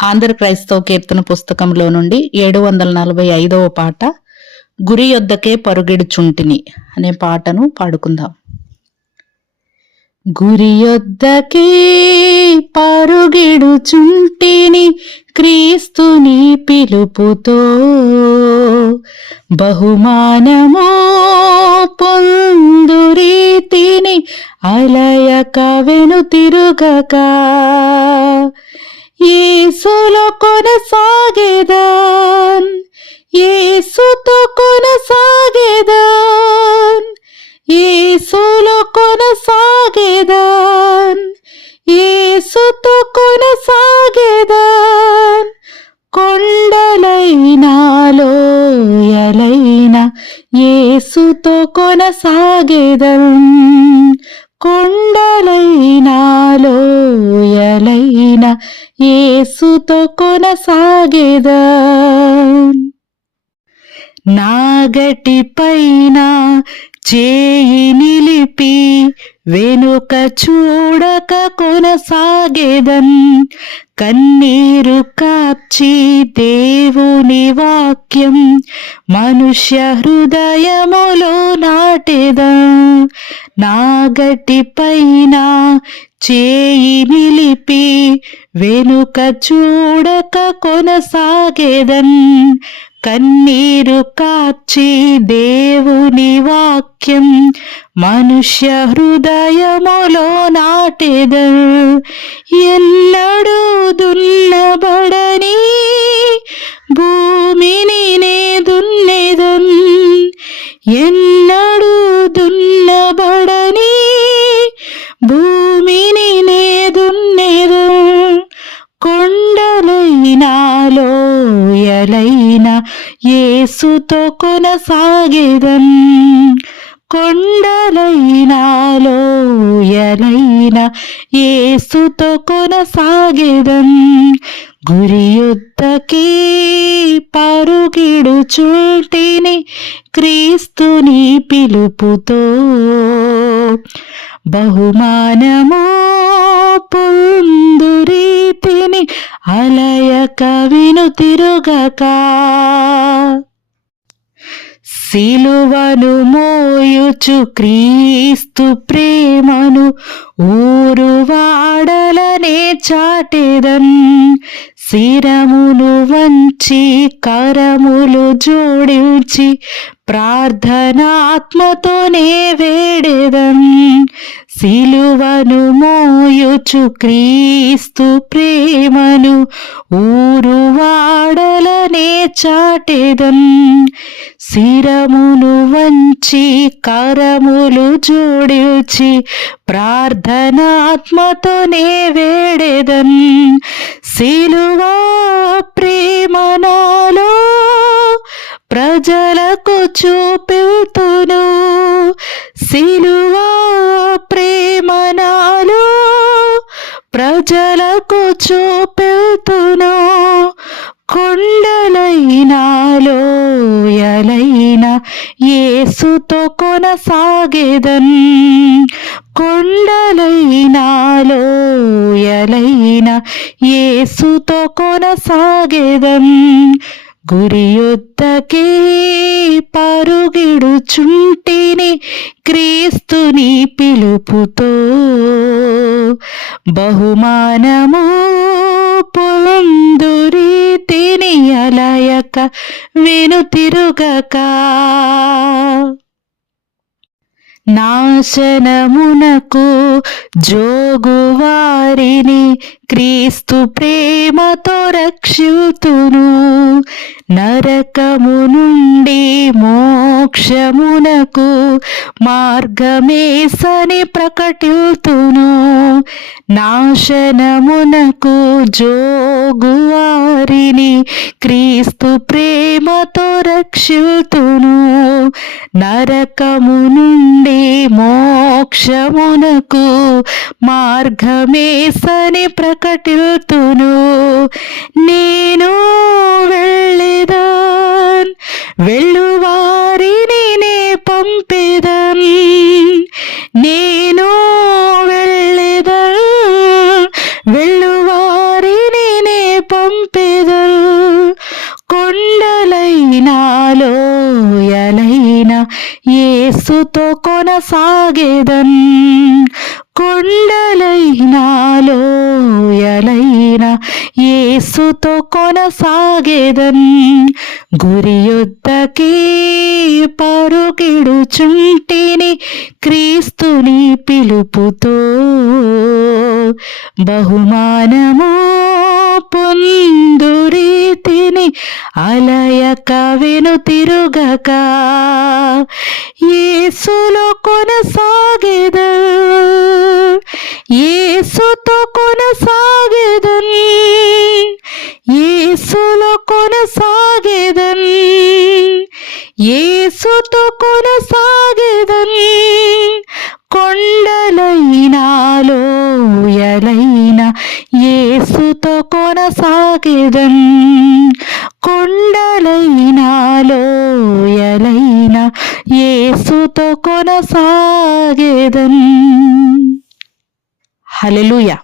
ఆంధ్ర క్రైస్తవ కీర్తన పుస్తకంలో నుండి 745వ పాట గురి యొద్దకే పరుగెడుచుంటిని అనే పాటను పాడుకుందాం. గురి యొద్దకే పరుగెడుచుంటిని క్రీస్తుని పిలుపుతో, బహుమానమో పొందు రీతిని అలయక వెనుతిరుగక, యేసులో కొనసాగేదాన్, యేసుతో కొనసాగేదాన్, యేసులో కొనసాగేదాన్, యేసుతో కొనసాగేదాన్. కొండలైనా లోయలైనా యేసుతో కొనసాగేదాన్, కొండలైనా లోయలైనా యేసుతో కొనసాగేదాన్. నాగటి పైన చేయి నిలిపి వెనుక చూడక కొనసాగేదన్, కన్నీరు కార్చి దేవుని వాక్యం మనుష్య హృదయములో నాటెదన్. నాగటి పైన చేయి నిలిపి వెనుక చూడక కొనసాగేదన్, కన్నీరు కార్చి దేవుని వాక్యం మనుష్య హృదయములో నాటెదన్. ఎన్నడూ దున్నబడని భూమిని నే దున్నెదన్, ఎన్నడూ దున్నబడని భూమిని నే దున్నెదన్. కొండలైనా లోయలైనా యేసుతో కొనసాగేదన్, కొండలైనా లోయలైనా యేసుతో కొనసాగేదన్. గురి యొద్దకే పరుగెడుచుంటిని క్రీస్తుని పిలుపుతో, బహుమానమో పొందు రీతిని అలయక వెనుతిరుగక, సిలువను మోయుచు క్రీస్తు ప్రేమను ఊరు వాడలనే చాటెదన్. శిరమును వంచి కరములు జోడించి ప్రార్థనాత్మతోనే వేడెదన్. సిలువను మోయుచు క్రీస్తు ప్రేమను ఊరు వాడలనే చాటెదన్. శిరమును వంచి కరములు జోడించి ప్రార్థనాత్మతోనే వేడెదన్. సిలువా ప్రేమ నాలో ప్రజలకు చూపెతును, సిలువా ప్రేమ నాలో ప్రజలకు చూపెతును. కొండలైనా లోయలైనా యేసుతో కొనసాగేదన్, కొండలైనా లోయలైనా యేసుతో కొనసాగేదన్. గురి యొద్దకే పరుగెడుచుంటిని క్రీస్తుని పిలుపుతో, బహుమానము పొందు రీతిని అలయక వెనుతిరుగక, నాశనమునకు జోగువారిని క్రీస్తు ప్రేమతో రక్షితును. నరకము నుండి మోక్షమునకు మార్గమేసని ప్రకటితును. నాశనమునకు జోగువారిని క్రీస్తు ప్రేమతో రక్షితును. నరకము నుండి మోక్షమునకు మార్గమేసని ప్రకటితును. నేను వెళ్ళెదన్, వెళ్ళువారిని నే పంపెదన్, నేను వెళ్ళెదన్, వెళ్ళువారిని నే పంపెదన్. లోయలైన యేసుతో కొనసాగేదన్, కొండలైన లోయలైన యేసుతో కొనసాగేదన్, గురి యొద్దకే పరుగిడుచుంటిని క్రీస్తుని పిలుపుతో, బహుమానము పొందు రీతిని అలయక వెనుతిరుగక, యేసులో కొనసాగేదన్, యేసుతో కొనసాగేదన్, యేసులో కొనసాగేదన్, యేసుతో కొనసాగేదన్, కొండలైన లోయలైన యేసుతో కొనసాగేదన్, కొండలైన లోయలైన యేసుతో కొనసాగేదన్. హల్లెలూయా.